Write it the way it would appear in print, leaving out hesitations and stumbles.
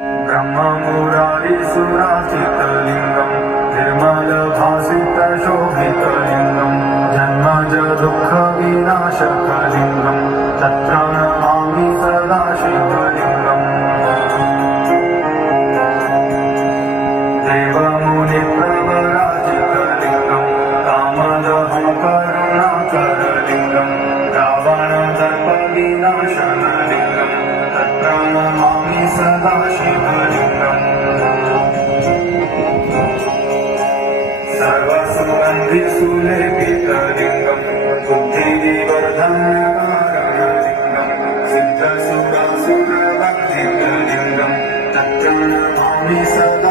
ब्रह्ममुरारिसुराचितलिङ्गं निर्मलभासितशोभितलिङ्गं जन्मज दुःखविनाशकलिङ्गं तत्र नमामि सदा शिवलिङ्गम् देवमुनिप्रवराजितलिङ्गं कामदहं करुणाकरलिङ्गं रावणदर्पविनाशनलिङ्गं तत्र नमामि सदा शिवलिङ्गम् सर्वसुगन्धिसुलेपितलिङ्गं बुद्धिविवर्धनकारणलिङ्गं सिद्धसुरसुरवर्धितलिङ्गं तत्र नमामि सदा